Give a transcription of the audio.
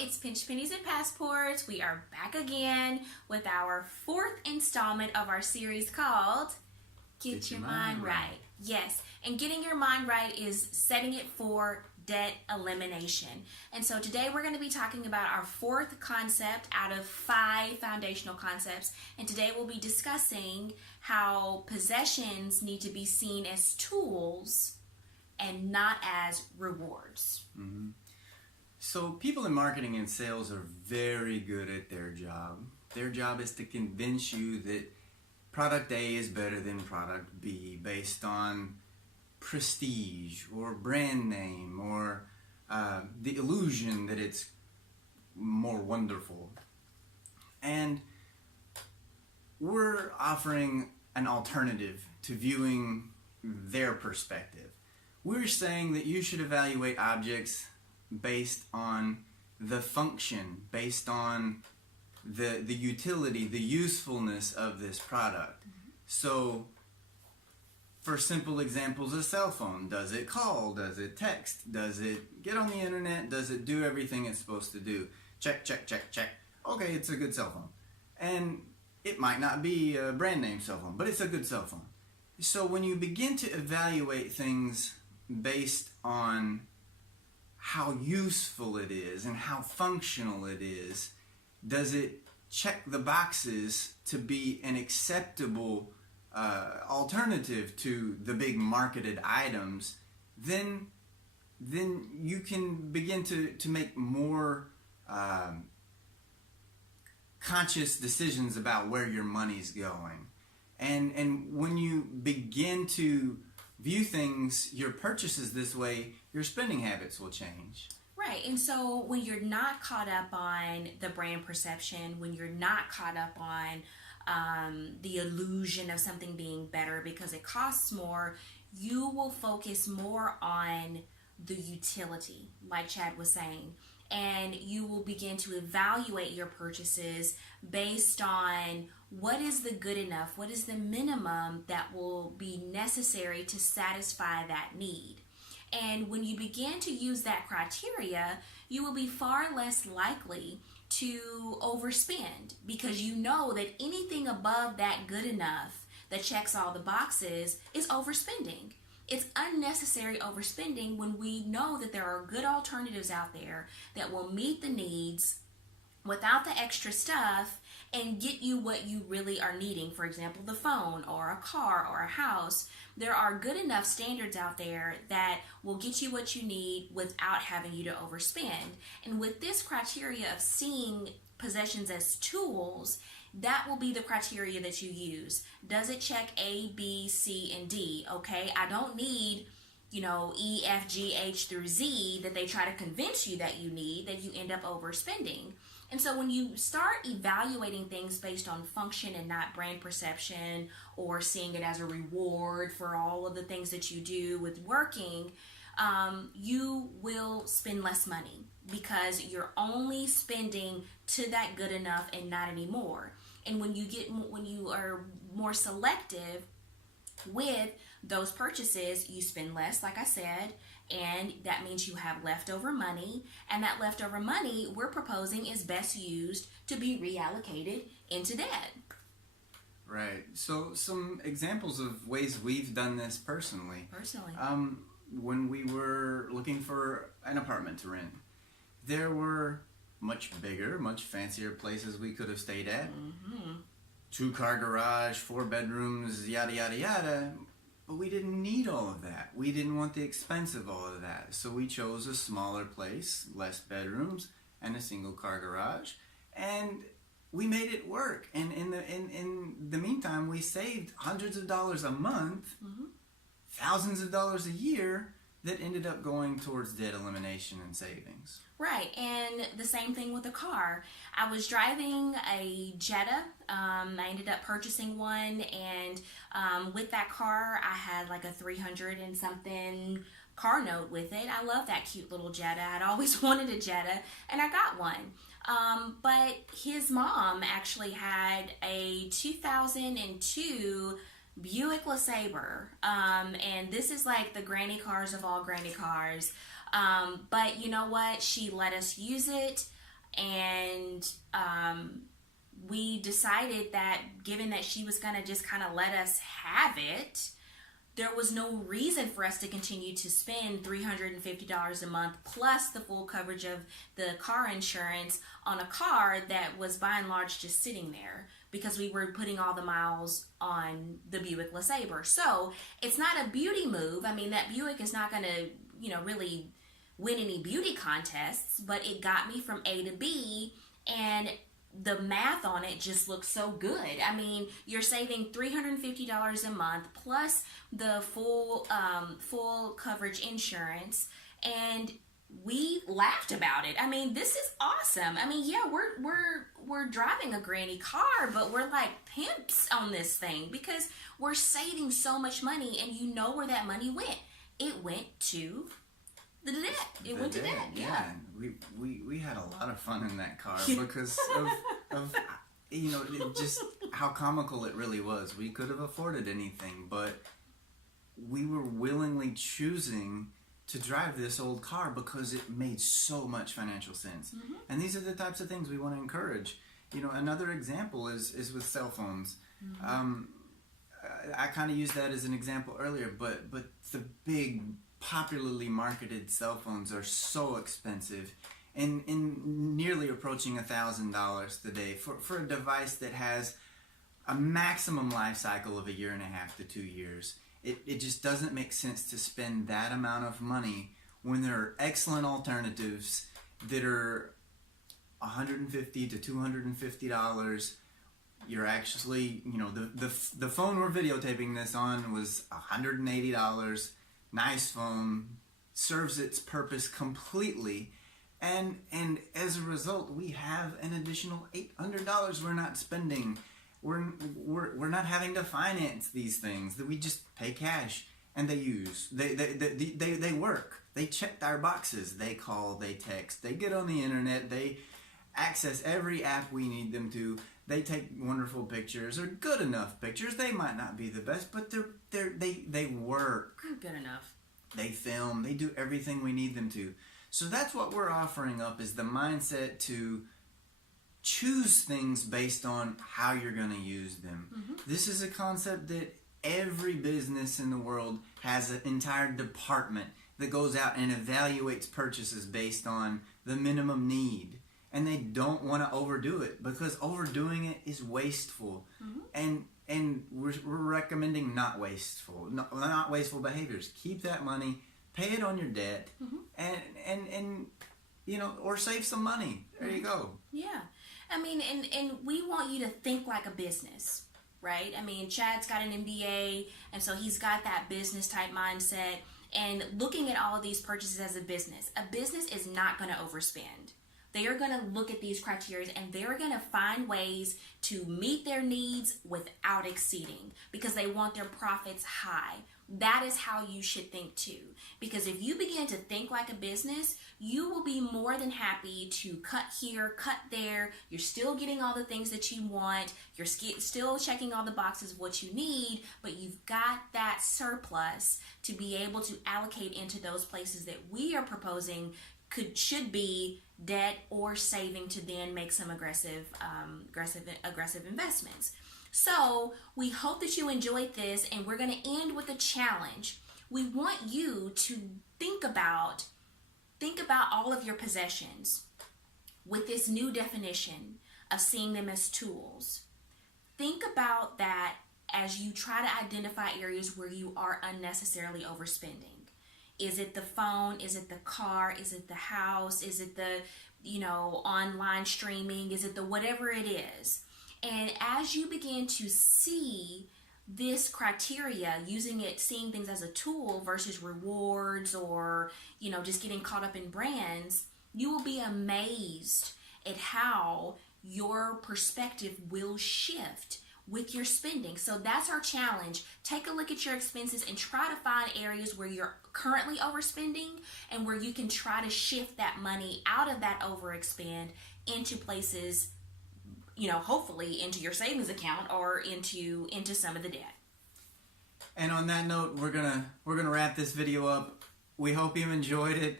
it's Pinch Pennies and Passports. We are back again with our fourth installment of our series called Get Your Mind Right. Yes, and getting your mind right is setting it for debt elimination. And so today we're going to be talking about our fourth concept out of 5 foundational concepts. And today we'll be discussing how possessions need to be seen as tools and not as rewards. Mm-hmm. So people in marketing and sales are very good at their job. Their job is to convince you that product A is better than product B based on prestige or brand name or the illusion that it's more wonderful. And we're offering an alternative to viewing their perspective. We're saying that you should evaluate objects based on the function, based on the utility, the usefulness of this product. So, for simple examples, a cell phone, does it call? Does it text? Does it get on the internet? Does it do everything it's supposed to do? Check, check, check, check. Okay, it's a good cell phone. And it might not be a brand name cell phone, but it's a good cell phone. So when you begin to evaluate things based on how useful it is and how functional it is, does it check the boxes to be an acceptable alternative to the big marketed items, then you can begin to make more conscious decisions about where your money's going. And when you begin to view things, your purchases this way, your spending habits will change. Right, and so when you're not caught up on the brand perception, when you're not caught up on the illusion of something being better because it costs more, you will focus more on the utility, like Chad was saying. And you will begin to evaluate your purchases based on what is the good enough, what is the minimum that will be necessary to satisfy that need. And when you begin to use that criteria, you will be far less likely to overspend because you know that anything above that good enough that checks all the boxes is overspending. It's unnecessary overspending when we know that there are good alternatives out there that will meet the needs without the extra stuff and get you what you really are needing. For example, the phone or a car or a house. There are good enough standards out there that will get you what you need without having you to overspend. And with this criteria of seeing possessions as tools, that will be the criteria that you use. Does it check A, B, C, and D? Okay, I don't need, E, F, G, H through Z that they try to convince you that you need, that you end up overspending. And so when you start evaluating things based on function and not brand perception, or seeing it as a reward for all of the things that you do with working, you will spend less money because you're only spending to that good enough and not anymore. And when you are more selective with those purchases, you spend less, like I said, and that means you have leftover money, and that leftover money we're proposing is best used to be reallocated into debt. Right. So some examples of ways we've done this personally. When we were looking for an apartment to rent, there were much bigger, much fancier places we could have stayed at. 2-car garage, 4 bedrooms, yada, yada, yada. But we didn't need all of that. We didn't want the expense of all of that. So we chose a smaller place, less bedrooms, and a 1-car garage. And we made it work. And in the meantime, we saved hundreds of dollars a month, thousands of dollars a year, that ended up going towards debt elimination and savings. Right, and the same thing with a car. I was driving a Jetta. I ended up purchasing one, and with that car, I had like a 300 and something car note with it. I love that cute little Jetta. I'd always wanted a Jetta, and I got one. But his mom actually had a 2002 Buick LeSabre, and this is like the granny cars of all granny cars. But you know what? She let us use it. And we decided that given that she was going to just kind of let us have it, there was no reason for us to continue to spend $350 a month plus the full coverage of the car insurance on a car that was by and large just sitting there because we were putting all the miles on the Buick LeSabre. So it's not a beauty move. I mean, that Buick is not going to, really win any beauty contests, but it got me from A to B, and the math on it just looks so good. I mean, you're saving $350 a month plus the full coverage insurance, and we laughed about it. I mean, this is awesome. I mean, yeah, we're driving a granny car, but we're like pimps on this thing because we're saving so much money, and you know where that money went. It went to the debt. It went to debt. Yeah. We had a lot of fun in that car because of just how comical it really was. We could have afforded anything, but we were willingly choosing to drive this old car because it made so much financial sense. Mm-hmm. And these are the types of things we want to encourage. Another example is with cell phones. Mm-hmm. I kind of used that as an example earlier, but the big popularly marketed cell phones are so expensive and nearly approaching $1,000 today for a device that has a maximum life cycle of 1.5 to 2 years. It just doesn't make sense to spend that amount of money when there are excellent alternatives that are $150 to $250. You're actually, the phone we're videotaping this on was $180. Nice phone, serves its purpose completely, and as a result, we have an additional $800 we're not spending. We're not having to finance these things that we just pay cash and they work. They check our boxes. They call, they text, they get on the internet, they access every app we need them to. They take wonderful pictures, or good enough pictures. They might not be the best, but they work. Good enough. They film. They do everything we need them to. So that's what we're offering up, is the mindset to choose things based on how you're going to use them. Mm-hmm. This is a concept that every business in the world has an entire department that goes out and evaluates purchases based on the minimum need. And they don't want to overdo it because overdoing it is wasteful. Mm-hmm. And we're recommending not wasteful behaviors. Keep that money, pay it on your debt, mm-hmm. and or save some money. There you go. Yeah. I mean, and we want you to think like a business, right? I mean, Chad's got an MBA, and so he's got that business type mindset. And looking at all of these purchases as a business is not going to overspend. They are going to look at these criteria and they're going to find ways to meet their needs without exceeding because they want their profits high. That is how you should think too. Because if you begin to think like a business, you will be more than happy to cut here, cut there. You're still getting all the things that you want. You're still checking all the boxes of what you need, but you've got that surplus to be able to allocate into those places that we are proposing should be debt or saving to then make some aggressive investments. So we hope that you enjoyed this, and we're going to end with a challenge. We want you to think about all of your possessions with this new definition of seeing them as tools. Think about that as you try to identify areas where you are unnecessarily overspending. Is it the phone? Is it the car? Is it the house? Is it the, online streaming? Is it the whatever it is? And as you begin to see this criteria, seeing things as a tool versus rewards or, just getting caught up in brands, you will be amazed at how your perspective will shift with your spending. So that's our challenge. Take a look at your expenses and try to find areas where you're currently overspending and where you can try to shift that money out of that overexpend into places, hopefully into your savings account or into some of the debt. And on that note, we're gonna wrap this video up. We hope you enjoyed it.